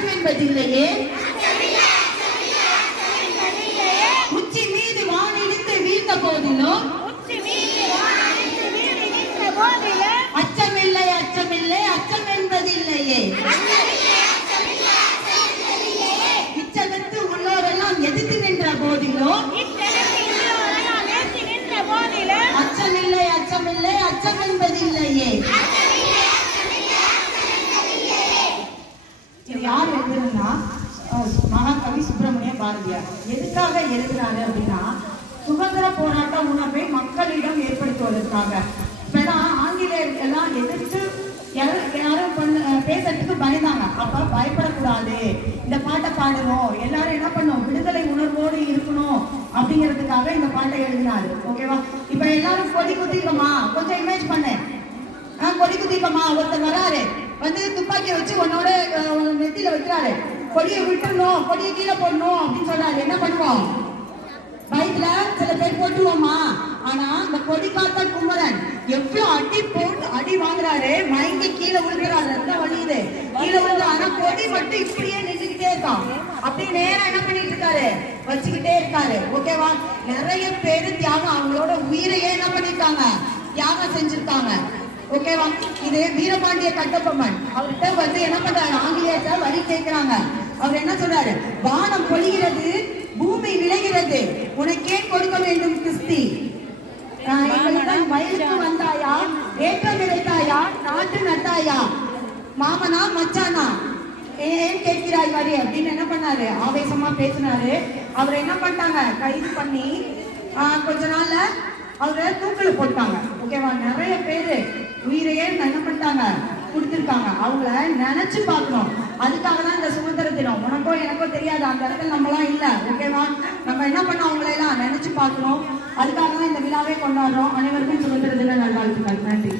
அச்சம் என்பதில்லையே. உச்சி மீது வானிடித்து வீழ்ந்த போதிலும் அச்சமில்லை அச்சமில்லை அச்சம் என்பதில்லையே. இச்சகத்து உள்ளோரெல்லாம் எதிர்த்து நின்ற போதிலும் அச்சமில்லை அச்சமில்லை அச்சம் என்பதில்லையே. இது யார் எழுதுனா? மகாகவி சுப்பிரமணிய பாரதியார். எதுக்காக எழுதுறாரு அப்படின்னா, சுதந்திர போராட்ட உணர்வை மக்களிடம் ஏற்படுத்துவதற்காக. இப்பெல்லாம் ஆங்கிலேயர்கள் எல்லாம் எதிர்த்து யாரும் பேசுறதுக்கு பயந்தாங்க. அப்ப பயப்படக்கூடாது, இந்த பாட்டை பாடணும், எல்லாரும் என்ன பண்ணும், விடுதலை உணர்வோடு இருக்கணும் அப்படிங்கிறதுக்காக இந்த பாட்டை எழுதினாரு. ஓகேவா? இப்ப எல்லாரும் கொடி குத்திப்போமா, கொஞ்சம் இமேஜ் பண்ணேன். கொடி குத்திப்போமா, ஒருத்தர் வராரு, வந்து துப்பாக்கி வச்சு உன்னோட நெத்தியில வைக்கிறாரு, கொடியை விட்டுணும், கொடியை கீழே போடணும் அப்படின்னு சொல்றாரு. என்ன பண்ணுவோம்? பைக்ல சில பேர் போட்டுருவோமா? ஆனா இந்த கொடி காத்த குமரன் எவ்வளவு அடி போட்டு அடி வாங்குறாரு, மயங்கி கீழே விழுகிறாரு, ரத்தம் வலியுது, கீழே விழுந்து. ஆனா கொடி மட்டும் இப்படியே நின்றுகிட்டே இருக்கான். அப்படியே நேரம் என்ன பண்ணிட்டு இருக்காரு, வச்சுக்கிட்டே இருக்காரு. ஓகேவா? நிறைய பேரு தியாகம், அவங்களோட உயிரையே என்ன பண்ணிருக்காங்க, தியாகம் செஞ்சிருக்காங்க. ஓகேவா? இது வீரபாண்டிய கட்டபொம்மன். அவர்கிட்ட வந்து என்ன பண்றாரு, ஆங்கிலேயத்தை வரி கேட்கிறாங்க. அவர் என்ன சொல்றாரு, வானம் பொழிகிறது, பூமி விளைகிறது, உனக்கே கொடுக்க வேண்டும் கிறிஸ்தி. வயலுக்கு வந்தாயா, ஏற்றம் விளைத்தாயா, நாட்டு நட்டாயா, மாமனா மச்சானா, ஏன் கேட்கிறாய் வரி அப்படின்னு என்ன பண்ணாரு, ஆவேசமா பேசினாரு. அவர் என்ன பண்ணிட்டாங்க, கைது பண்ணி கொஞ்ச நாள்ல அவரை தூக்கில போட்டாங்க. ஓகேவா? நிறைய பேரு உயிரையே என்ன பண்ணிட்டாங்க, கொடுத்துருக்காங்க. அவங்கள நினைச்சு பார்க்கணும். அதுக்காக தான் இந்த சுதந்திர தினம். உனக்கோ எனக்கோ தெரியாது, அந்த இடத்துல நம்மளாம் இல்லை. ஓகேவா? நம்ம என்ன பண்ணோம், அவங்களெல்லாம் நினைச்சு பார்க்கணும். அதுக்காக தான் இந்த விழாவே கொண்டாடுறோம். அனைவருக்கும் சுதந்திர தின நல்வாழ்த்துக்கள். நன்றி.